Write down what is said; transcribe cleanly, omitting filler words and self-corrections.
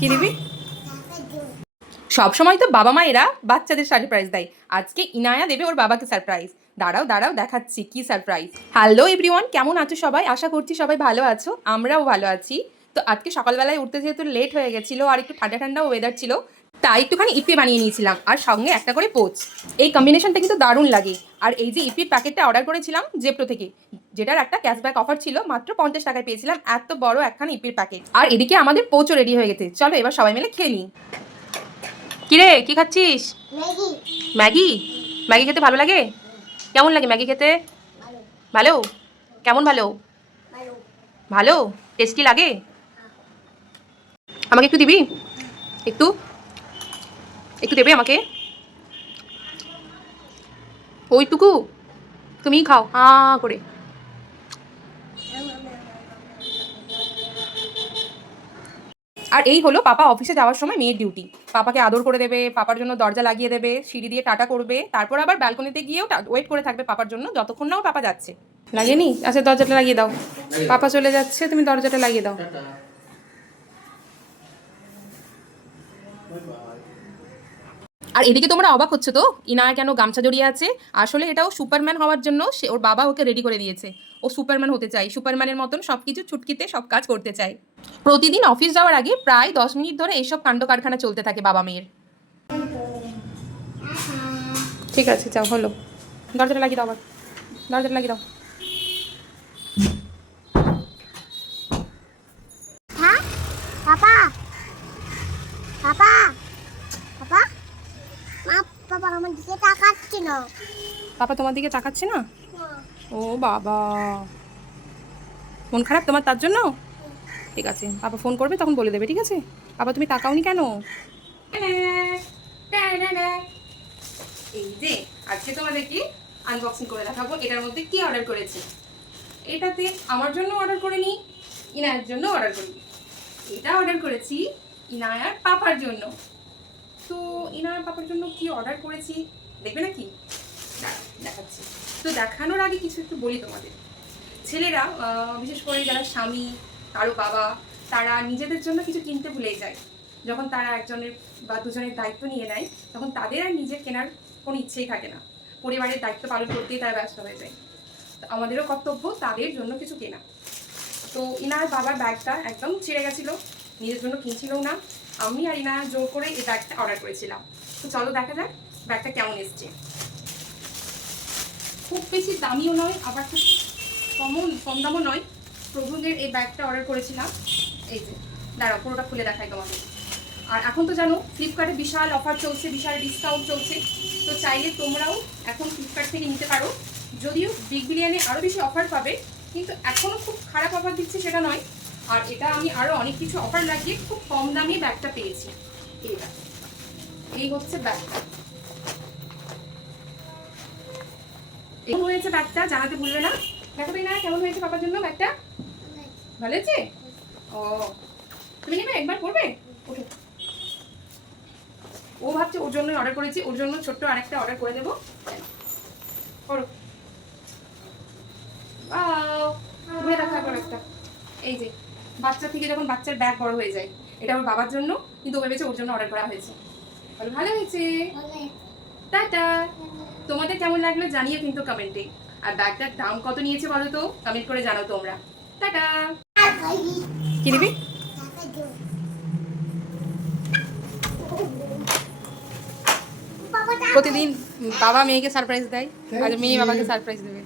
কি দিবি? সবসময় তো বাবা মায়েরা বাচ্চাদের সারপ্রাইজ দেয়, আজকে ইনায়া দেবে ওর বাবাকে সারপ্রাইজ। দাঁড়াও দাঁড়াও দেখাচ্ছি কি সারপ্রাইজ। হ্যালো এভরিওয়ান, কেমন আছো সবাই? আশা করছি সবাই ভালো আছো, আমরাও ভালো আছি। তো আজকে সকালবেলায় উঠতে যেহেতু লেট হয়ে গেছিলো আর একটু ঠান্ডা ঠান্ডা ওয়েদার ছিল, তাই একটুখানি ইপি বানিয়ে নিয়েছিলাম আর সঙ্গে একটা করে পোচ। এই কম্বিনেশনটা কিন্তু দারুণ লাগে। আর এই যে ইপির প্যাকেটটা অর্ডার করেছিলাম জেপ্টো থেকে, যেটার একটা ক্যাশব্যাক অফার ছিল, মাত্র 50 টাকায় পেয়েছিলাম এত বড় একখানা ইপির প্যাকেট। আর এদিকে আমাদের পোচও রেডি হয়ে গেছে, চলো এবার সবাই মিলে খেয়ে নিই। কিরে কি খাচ্ছিস? ম্যাগি। ম্যাগি খেতে ভালো লাগে? কেমন লাগে ম্যাগি খেতে? ভালো। কেমন ভালো? ভালো। টেস্টি লাগে? আমাকে একটু দিবি? একটু একটু দেবে আমাকে? ওইটুকু তুমিই খাও করে। আর এই হলো পাপা অফিসে যাওয়ার সময় মেয়ের ডিউটি। পাপাকে আদর করে দেবে, পাপার জন্য দরজা লাগিয়ে দেবে, সিঁড়ি দিয়ে টাটা করবে, তারপর আবার ব্যালকনিতে গিয়েও ওয়েট করে থাকবে পাপার জন্য যতক্ষণ না ওর পাপা যাচ্ছে। লাগিয়ে নি? আচ্ছা দরজাটা লাগিয়ে দাও, পাপা চলে যাচ্ছে, তুমি দরজাটা লাগিয়ে দাও। আর এদিকে তোমরা অবাক হচ্ছে তো ইনায়া কেন গামছা জড়িয়ে আছে? আসলে এটাও সুপারম্যান হওয়ার জন্য সে ওর বাবা ওকে রেডি করে দিয়েছে। ও সুপারম্যান হতে চায়, সুপারম্যানের মতন সবকিছু চুটকিতে সব কাজ করতে চায়। প্রতিদিন অফিস যাওয়ার আগে প্রায় 10 মিনিট ধরে এইসব কাণ্ড কারখানা চলতে থাকে বাবা মেয়ের। ঠিক আছে যাও, হলো। দরজাটা লাগিয়ে দাও, আবার দরজাটা লাগিয়ে দাও। হ্যাঁ পাপা, পাপা, পাপা, মা, পাপা আমার দিকে তাকাচ্ছে না। পাপা তোমার দিকে তাকাচ্ছে না? ও বাবা, মন খারাপ তোমার তার জন্য? ঠিক আছে, পাপা ফোন করবে তখন বলে দেবে, ঠিক আছে? পাপা তুমি তাকাওনি কেন? এই যে আজকে তোমাদেরকে আনবক্সিং করে দেখাবো এটার মধ্যে কি অর্ডার করেছি। এটাতে আমার জন্য অর্ডার করিনি, ইনায়ার জন্য অর্ডার করিনি। এটা অর্ডার করেছি ইনায়ার পাপার জন্য। তো ইনায়ার পাপার জন্য কি অর্ডার করেছি দেখবে নাকি? দেখাচ্ছি। তো দেখানোর আগে কিছু একটু বলি তোমাদের। ছেলেরা বিশেষ করে যারা স্বামী, কারো বাবা, তারা নিজেদের জন্য কিছু কিনতে ভুলে যায়। যখন তারা একজনের বা দুজনের দায়িত্ব নিয়ে নেয়, তখন তাদের আর নিজের কেনার কোনো ইচ্ছেই থাকে না, পরিবারের দায়িত্ব পালন করতেই তারা ব্যস্ত হয়ে যায়। আমাদেরও কর্তব্য তাদের জন্য কিছু কেনা। তো ইনার বাবার ব্যাগটা একদম ছিঁড়ে গেছিলো, নিজের জন্য কিনছিলও না। আমি আর ইনা জোর করে এই ব্যাগটা অর্ডার করেছিলাম। তো চলো দেখা যাক ব্যাগটা কেমন এসছে। খুব বেশি দামিও নয়, আবার খুব কম দামও নয়। প্রভুদের এই ব্যাগটা অর্ডার করেছিলাম। এই যে দাঁড়াও পুরোটা খুলে দেখাই তোমাদের। আর এখন তো জানো ফ্লিপকার্টে বিশাল অফার চলছে, বিশাল ডিসকাউন্ট চলছে। তো চাইলে তোমরাও এখন ফ্লিপকার্ট থেকে নিতে পারো। যদিও বিগ বিলিয়নে আরও বেশি অফার পাবে, কিন্তু এখনও খুব খারাপ অফার দিচ্ছে সেটা নয়। আর এটা আমি আরও অনেক কিছু অফার লাগিয়ে খুব কম দামে ব্যাগটা পেয়েছি। এই হচ্ছে ব্যাগটা। কেমন হয়েছে ব্যাগটা জানাতে ভুলবে না। দেখো তো না কেমন হয়েছে পাপার জন্য ব্যাগটা? ভালো হয়েছে? ও তুমি নেবে একবার পড়বে? ওঠো। ও ভাবছে ওর জন্য অর্ডার করেছি, ওর জন্য ছোট্ট আরেকটা অর্ডার করে দেবো। করো। ঘুরে দেখা একবার একটা। এই যে বাচ্চা থেকে যখন বাচ্চার ব্যাগ বড় হয়ে যায়, এটা ওর বাবার জন্য, কিন্তু ও ভেবেছে ওর জন্য অর্ডার করা হয়েছে। ভালো হয়েছে। টাটা। তোমাদের কেমন লাগলো জানিয়ে কিন্তু কমেন্টে। আর ব্যাগটার দাম কত নিয়েছে বলো তো, কমেন্ট করে জানাও তোমরা। টাটা। কি দিবি? প্রতিদিন বাবা মেয়েকে সারপ্রাইজ দেয়, আজ মেয়ে বাবাকে সারপ্রাইজ দেবে।